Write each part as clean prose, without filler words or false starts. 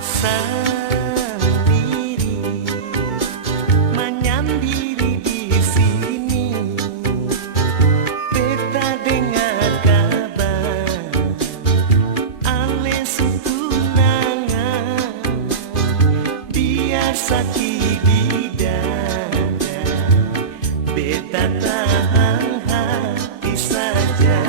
Sendiri menyendiri di sini, beta dengar kabar ale tunangan, biar sakit di dada, beta tahan hati saja.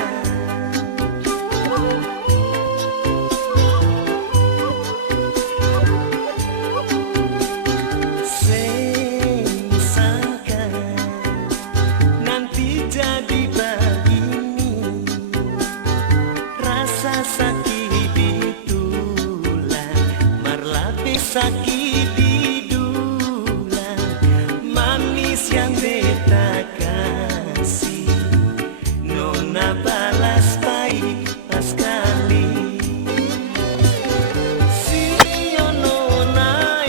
Sakit di tulang, marlapi sakit di dulang, manis yang beta kasih, nona balas pahit pas kali. Sio nona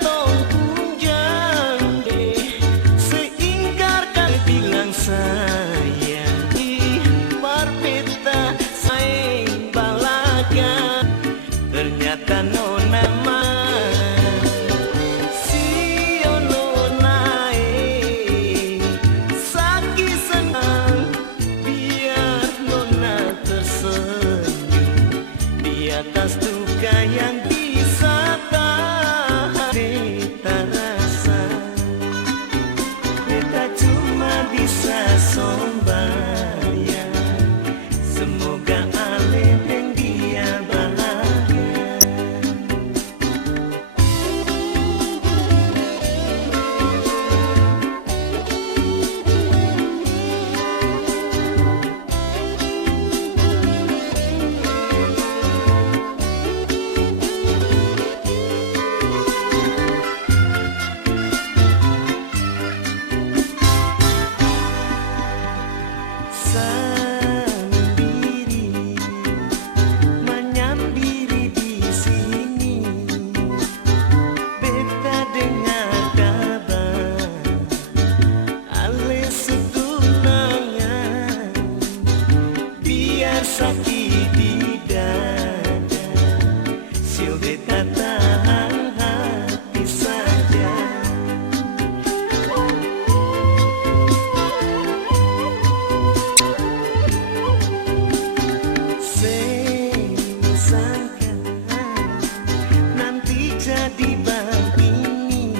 tongkung jande, seingkar kan bilang sayang, barbeta ternyata nona mah si nona sakit senang, biar nona tersenyum di atas duka yang bisa tahan. Beta rasa beta cuma bisa sombayang, semoga ale dan dia sendiri menyendiri di sini, beta dengar kabar ale tunangan, biar sakit di dada, sio beta tahan hati saja. Nanti jadi begini,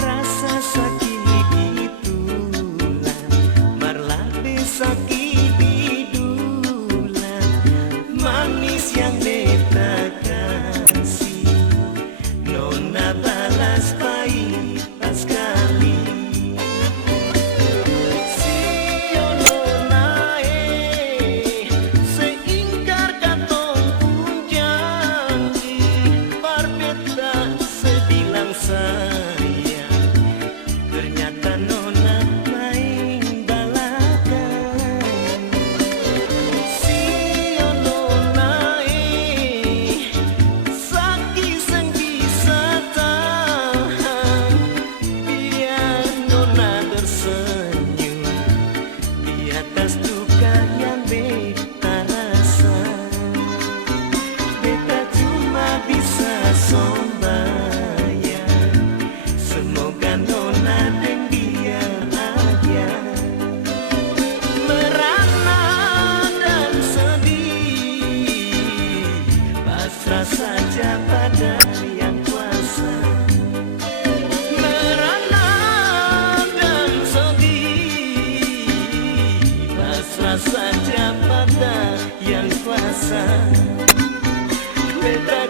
rasa sakit di tulang, marlapi sakit di dulang, manis yang beta kasih, nona balas pahit pas kali. Sayang, ternyata nona main balakan. Si nona sakit seng bisa tahan, biar nona tersenyum di atas duka yang beta rasa. Beta cuma bisa sombayang, semoga nona dan dia bahagia. Merana dan sedih, pasrah saja pada yang kuasa. Merana dan sedih, pasrah saja pada yang kuasa. Beta